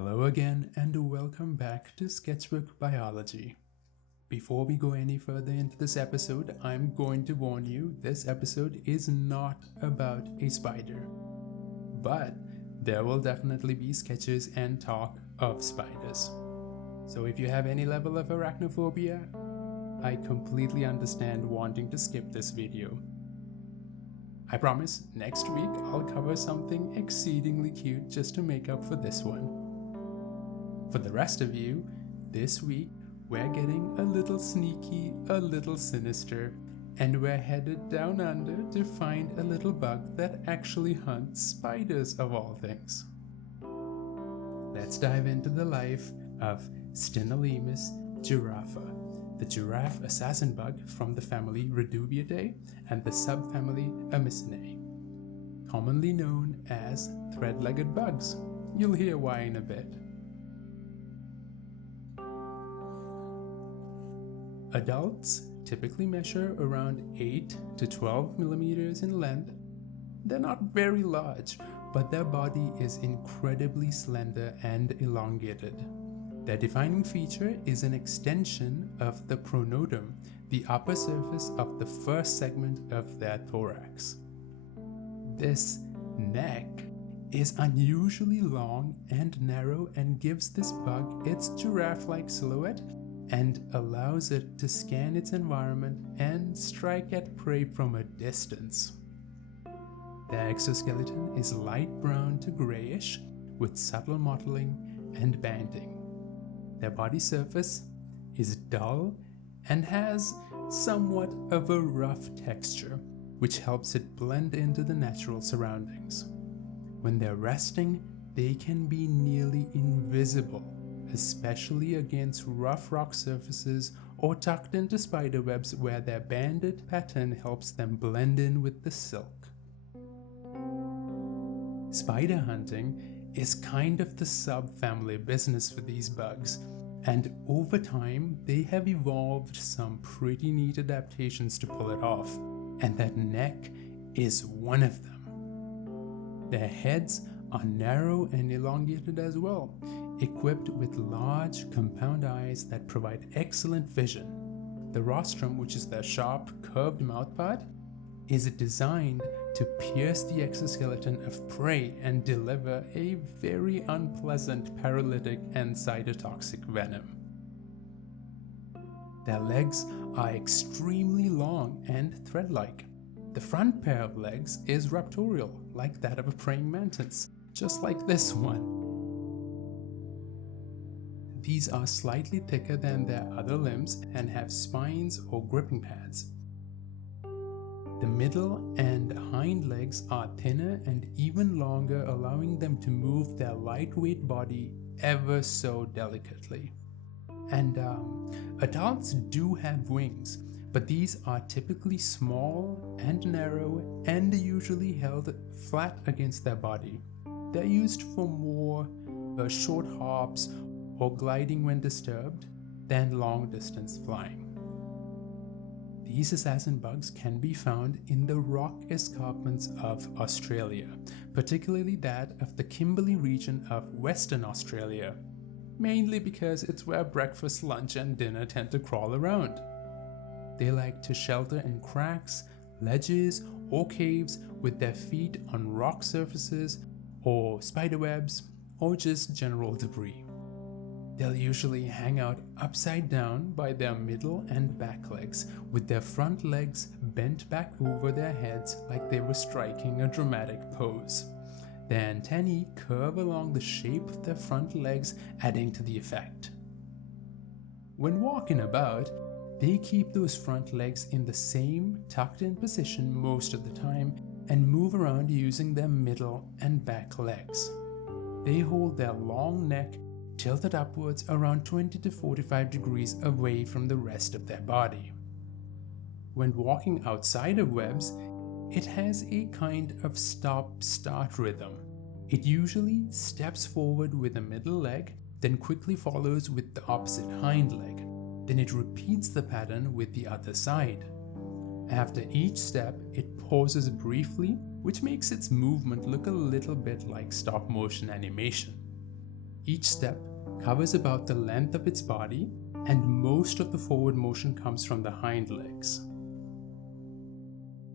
Hello again and welcome back to Sketchbook Biology. Before we go any further into this episode, I'm going to warn you, this episode is not about a spider. But there will definitely be sketches and talk of spiders. So if you have any level of arachnophobia, I completely understand wanting to skip this video. I promise next week I'll cover something exceedingly cute just to make up for this one. For the rest of you, this week we're getting a little sneaky, a little sinister, and we're headed down under to find a little bug that actually hunts spiders of all things. Let's dive into the life of Stenolemus giraffa, the giraffe assassin bug from the family Reduviidae and the subfamily Amicinae, commonly known as thread-legged bugs. You'll hear why in a bit. Adults typically measure around 8 to 12 millimeters in length. They're not very large, but their body is incredibly slender and elongated. Their defining feature is an extension of the pronotum, the upper surface of the first segment of their thorax. This neck is unusually long and narrow and gives this bug its giraffe-like silhouette and allows it to scan its environment and strike at prey from a distance. Their exoskeleton is light brown to grayish with subtle mottling and banding. Their body surface is dull and has somewhat of a rough texture, which helps it blend into the natural surroundings. When they're resting, they can be nearly invisible, especially against rough rock surfaces or tucked into spider webs where their banded pattern helps them blend in with the silk. Spider hunting is kind of the subfamily business for these bugs, and over time they have evolved some pretty neat adaptations to pull it off, and that neck is one of them. Their heads are narrow and elongated as well, equipped with large compound eyes that provide excellent vision. The rostrum, which is their sharp, curved mouthpart, is designed to pierce the exoskeleton of prey and deliver a very unpleasant paralytic and cytotoxic venom. Their legs are extremely long and thread-like. The front pair of legs is raptorial, like that of a praying mantis, just like this one. These are slightly thicker than their other limbs and have spines or gripping pads. The middle and hind legs are thinner and even longer, allowing them to move their lightweight body ever so delicately. And adults do have wings, but these are typically small and narrow and usually held flat against their body. They're used for more short hops or gliding when disturbed than long-distance flying. These assassin bugs can be found in the rock escarpments of Australia, particularly that of the Kimberley region of Western Australia, mainly because it's where breakfast, lunch, and dinner tend to crawl around. They like to shelter in cracks, ledges, or caves with their feet on rock surfaces or spider webs or just general debris. They'll usually hang out upside down by their middle and back legs, with their front legs bent back over their heads like they were striking a dramatic pose. Their antennae curve along the shape of their front legs, adding to the effect. When walking about, they keep those front legs in the same tucked-in position most of the time and move around using their middle and back legs. They hold their long neck tilted upwards around 20 to 45 degrees away from the rest of their body. When walking outside of webs, it has a kind of stop-start rhythm. It usually steps forward with the middle leg, then quickly follows with the opposite hind leg. Then it repeats the pattern with the other side. After each step, it pauses briefly, which makes its movement look a little bit like stop-motion animation. Each step covers about the length of its body, and most of the forward motion comes from the hind legs.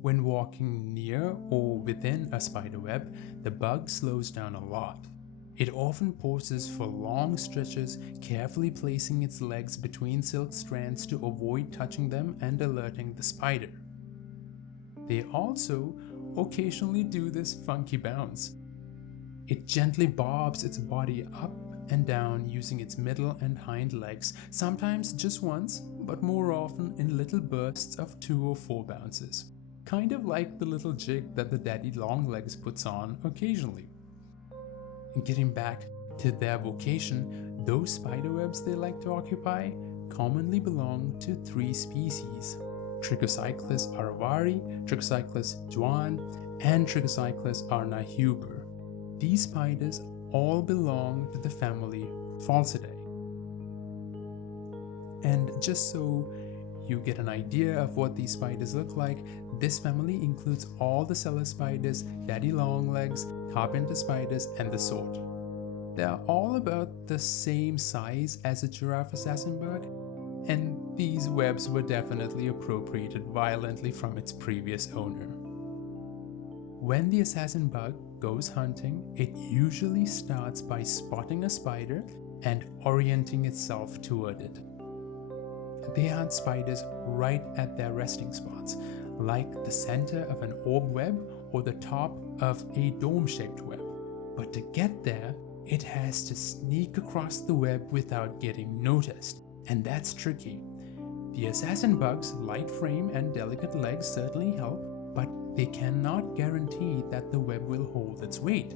When walking near or within a spider web, the bug slows down a lot. It often pauses for long stretches, carefully placing its legs between silk strands to avoid touching them and alerting the spider. They also occasionally do this funky bounce. It gently bobs its body up and down using its middle and hind legs, sometimes just once, but more often in little bursts of 2 or 4 bounces. Kind of like the little jig that the daddy longlegs puts on occasionally. And getting back to their vocation, those spiderwebs they like to occupy commonly belong to 3 species: Trichocyclus aravari, Trichocyclus juan, and Trichocyclus arnahuber. These spiders all belong to the family Falcidae. And just so you get an idea of what these spiders look like, this family includes all the cellar spiders, daddy longlegs, carpenter spiders, and the sort. They are all about the same size as a giraffe assassin bug, and these webs were definitely appropriated violently from its previous owner. When the assassin bug goes hunting, it usually starts by spotting a spider and orienting itself toward it. They hunt spiders right at their resting spots, like the center of an orb web or the top of a dome-shaped web. But to get there, it has to sneak across the web without getting noticed, and that's tricky. The assassin bug's light frame and delicate legs certainly help, but they cannot guarantee that the web will hold its weight.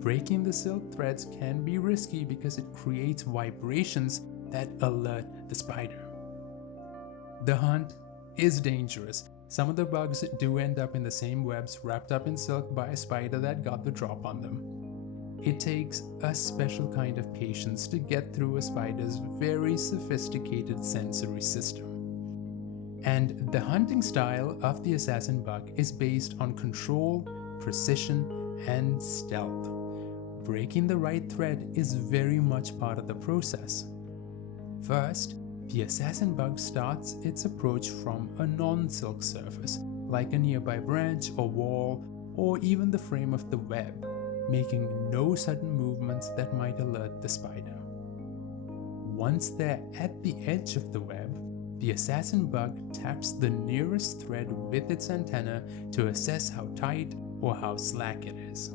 Breaking the silk threads can be risky because it creates vibrations that alert the spider. The hunt is dangerous. Some of the bugs do end up in the same webs wrapped up in silk by a spider that got the drop on them. It takes a special kind of patience to get through a spider's very sophisticated sensory system. And the hunting style of the assassin bug is based on control, precision, and stealth. Breaking the right thread is very much part of the process. First, the assassin bug starts its approach from a non-silk surface, like a nearby branch or wall, or even the frame of the web, making no sudden movements that might alert the spider. Once they're at the edge of the web, the assassin bug taps the nearest thread with its antenna to assess how tight or how slack it is,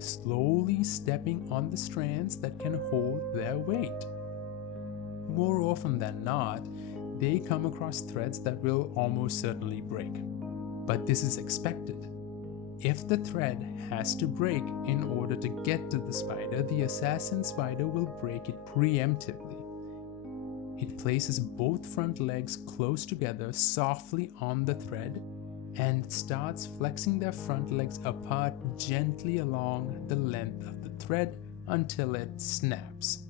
slowly stepping on the strands that can hold their weight. More often than not, they come across threads that will almost certainly break. But this is expected. If the thread has to break in order to get to the spider, the assassin spider will break it preemptively. It places both front legs close together softly on the thread and starts flexing their front legs apart gently along the length of the thread until it snaps.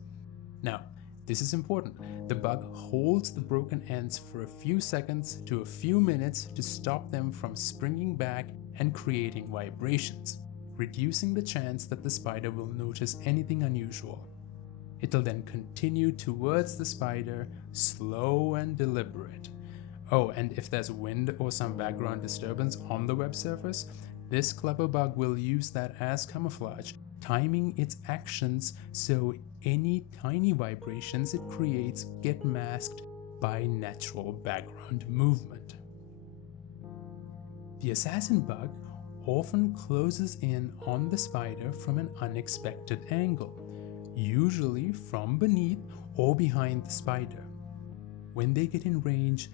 Now, this is important. The bug holds the broken ends for a few seconds to a few minutes to stop them from springing back and creating vibrations, reducing the chance that the spider will notice anything unusual. It'll then continue towards the spider, slow and deliberate. Oh, and if there's wind or some background disturbance on the web surface, this clever bug will use that as camouflage, timing its actions so any tiny vibrations it creates get masked by natural background movement. The assassin bug often closes in on the spider from an unexpected angle, usually from beneath or behind the spider. When they get in range,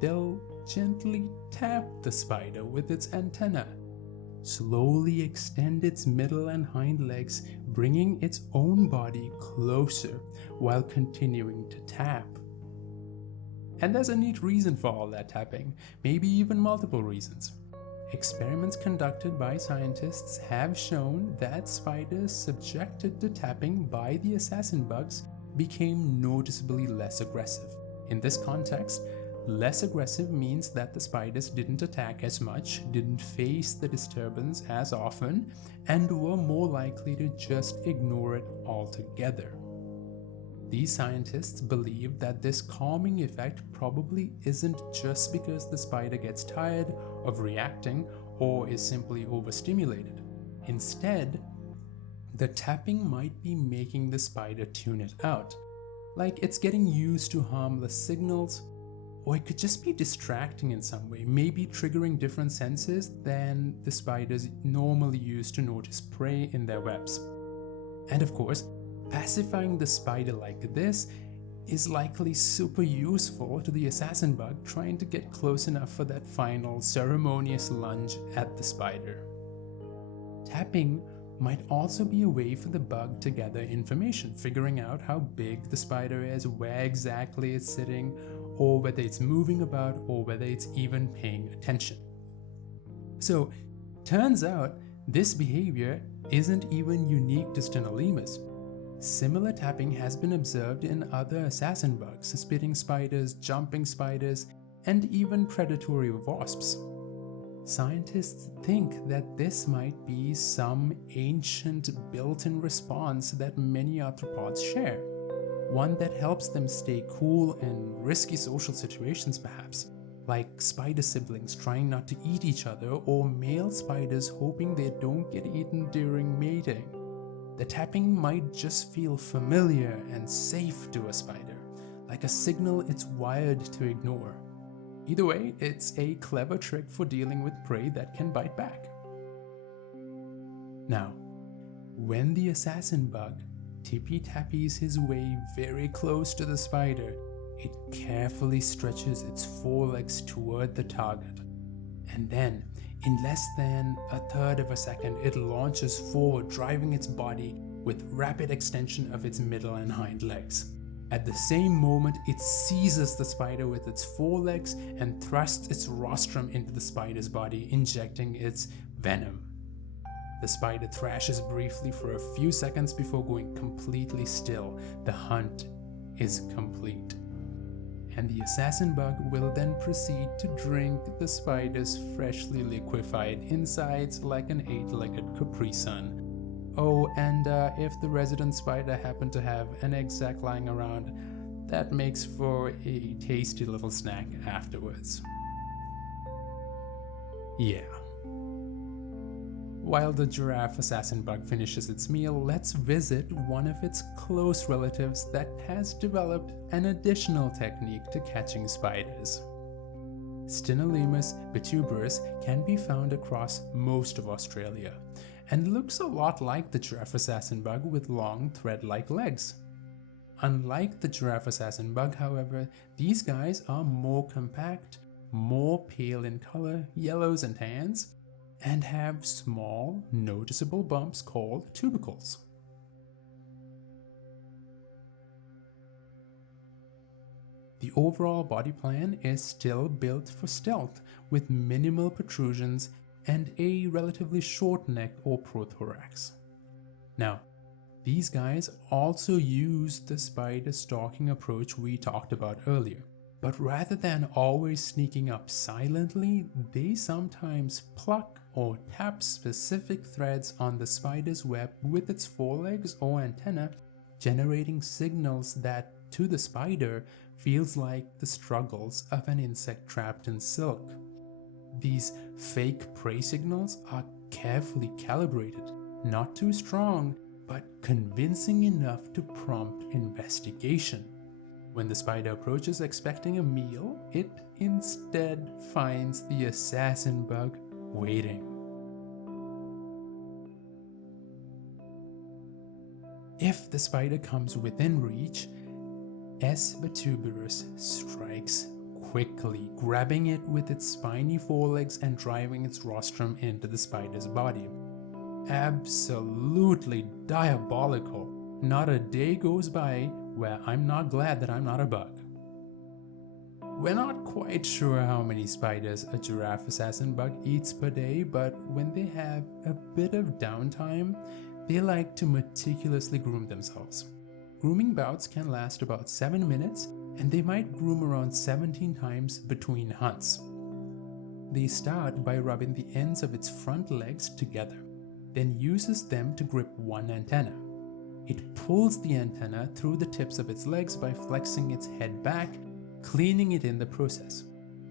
they'll gently tap the spider with its antenna, slowly extend its middle and hind legs, bringing its own body closer while continuing to tap. And there's a neat reason for all that tapping, maybe even multiple reasons. Experiments conducted by scientists have shown that spiders subjected to tapping by the assassin bugs became noticeably less aggressive. In this context, Less aggressive means that the spiders didn't attack as much, didn't face the disturbance as often, and were more likely to just ignore it altogether. These scientists believe that this calming effect probably isn't just because the spider gets tired of reacting or is simply overstimulated. Instead, the tapping might be making the spider tune it out, like it's getting used to harmless signals, or it could just be distracting in some way, maybe triggering different senses than the spiders normally use to notice prey in their webs. And of course, pacifying the spider like this is likely super useful to the assassin bug trying to get close enough for that final ceremonious lunge at the spider. Tapping might also be a way for the bug to gather information, figuring out how big the spider is, where exactly it's sitting, or whether it's moving about, or whether it's even paying attention. So, turns out this behavior isn't even unique to Stenolemus. Similar tapping has been observed in other assassin bugs, spitting spiders, jumping spiders, and even predatory wasps. Scientists think that this might be some ancient built-in response that many arthropods share, one that helps them stay cool in risky social situations perhaps, like spider siblings trying not to eat each other or male spiders hoping they don't get eaten during mating. The tapping might just feel familiar and safe to a spider, like a signal it's wired to ignore. Either way, it's a clever trick for dealing with prey that can bite back. Now, when the assassin bug tippy-tappies his way very close to the spider, it carefully stretches its forelegs toward the target. And then, in less than a third of a second, it launches forward, driving its body with rapid extension of its middle and hind legs. At the same moment, it seizes the spider with its forelegs and thrusts its rostrum into the spider's body, injecting its venom. The spider thrashes briefly for a few seconds before going completely still. The hunt is complete. And the assassin bug will then proceed to drink the spider's freshly liquefied insides like an 8-legged Capri Sun. Oh, and if the resident spider happened to have an egg sac lying around, that makes for a tasty little snack afterwards. Yeah. While the giraffe assassin bug finishes its meal, let's visit one of its close relatives that has developed an additional technique to catching spiders. Stenolemus bituberus can be found across most of Australia, and looks a lot like the giraffe assassin bug with long thread-like legs. Unlike the giraffe assassin bug, however, these guys are more compact, more pale in color, yellows and tans, and have small, noticeable bumps called tubercles. The overall body plan is still built for stealth, with minimal protrusions and a relatively short neck or prothorax. Now, these guys also use the spider stalking approach we talked about earlier, but rather than always sneaking up silently, they sometimes pluck or tap specific threads on the spider's web with its forelegs or antenna, generating signals that, to the spider, feels like the struggles of an insect trapped in silk. These fake prey signals are carefully calibrated, not too strong, but convincing enough to prompt investigation. When the spider approaches expecting a meal, it instead finds the assassin bug waiting. If the spider comes within reach, S. bituberus strikes quickly, grabbing it with its spiny forelegs and driving its rostrum into the spider's body. Absolutely diabolical. Not a day goes by where I'm not glad that I'm not a bug. We're not quite sure how many spiders a giraffe assassin bug eats per day, but when they have a bit of downtime, they like to meticulously groom themselves. Grooming bouts can last about 7 minutes, and they might groom around 17 times between hunts. They start by rubbing the ends of its front legs together, then uses them to grip one antenna. It pulls the antenna through the tips of its legs by flexing its head back, cleaning it in the process.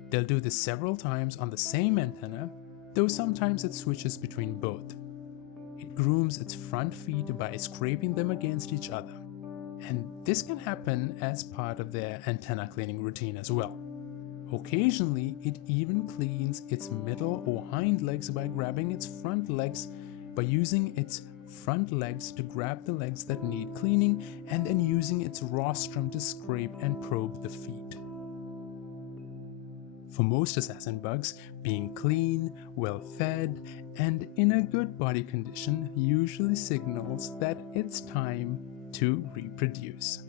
They'll do this several times on the same antenna, though sometimes it switches between both. It grooms its front feet by scraping them against each other, and this can happen as part of their antenna cleaning routine as well. Occasionally, it even cleans its middle or hind legs by grabbing its front legs, by using its front legs to grab the legs that need cleaning, and then using its rostrum to scrape and probe the feet. For most assassin bugs, being clean, well-fed, and in a good body condition usually signals that it's time to reproduce.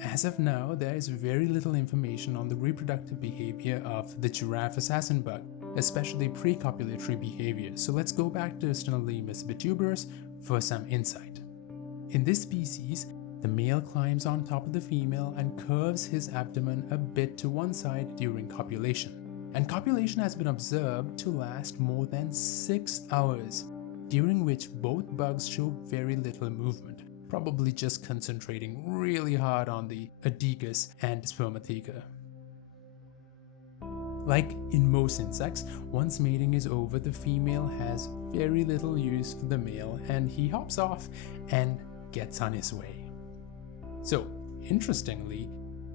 As of now, there is very little information on the reproductive behavior of the giraffe assassin bug, especially pre-copulatory behavior, so let's go back to Stenolemus bituberus for some insight. In this species, the male climbs on top of the female and curves his abdomen a bit to one side during copulation. And copulation has been observed to last more than 6 hours, during which both bugs show very little movement, probably just concentrating really hard on the adigus and spermatheca. Like in most insects, once mating is over, the female has very little use for the male and he hops off and gets on his way. So, interestingly,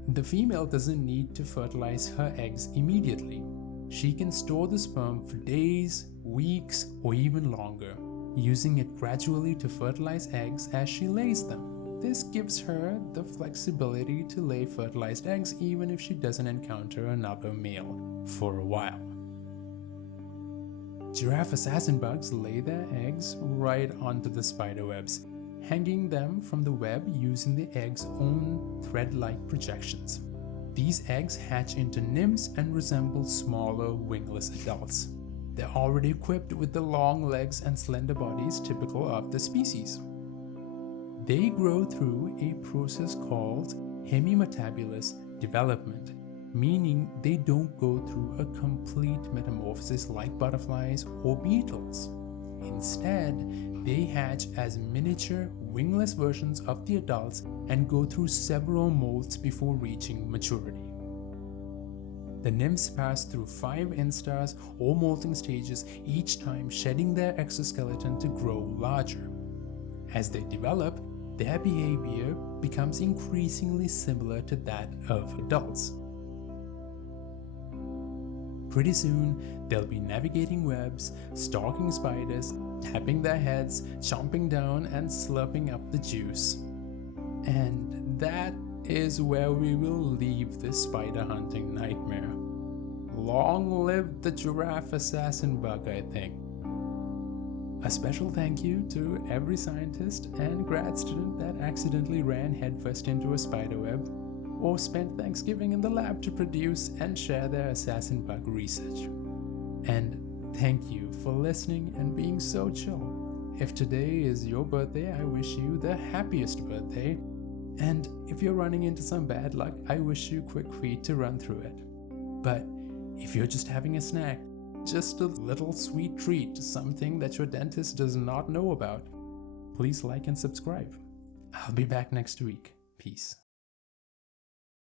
the female doesn't need to fertilize her eggs immediately. She can store the sperm for days, weeks, or even longer, using it gradually to fertilize eggs as she lays them. This gives her the flexibility to lay fertilized eggs even if she doesn't encounter another male for a while. Giraffe assassin bugs lay their eggs right onto the spider webs, hanging them from the web using the egg's own thread-like projections. These eggs hatch into nymphs and resemble smaller wingless adults. They're already equipped with the long legs and slender bodies typical of the species. They grow through a process called hemimetabulous development, meaning they don't go through a complete metamorphosis like butterflies or beetles. Instead, they hatch as miniature, wingless versions of the adults and go through several molts before reaching maturity. The nymphs pass through 5 instars or molting stages, each time shedding their exoskeleton to grow larger. As they develop, their behavior becomes increasingly similar to that of adults. Pretty soon, they'll be navigating webs, stalking spiders, tapping their heads, chomping down and slurping up the juice. And that is where we will leave this spider hunting nightmare. Long live the giraffe assassin bug, I think. A special thank you to every scientist and grad student that accidentally ran headfirst into a spiderweb or spent Thanksgiving in the lab to produce and share their assassin bug research. And thank you for listening and being so chill. If today is your birthday, I wish you the happiest birthday. And if you're running into some bad luck, I wish you quick feet to run through it. But if you're just having a snack, just a little sweet treat, something that your dentist does not know about, please like and subscribe. I'll be back next week. Peace.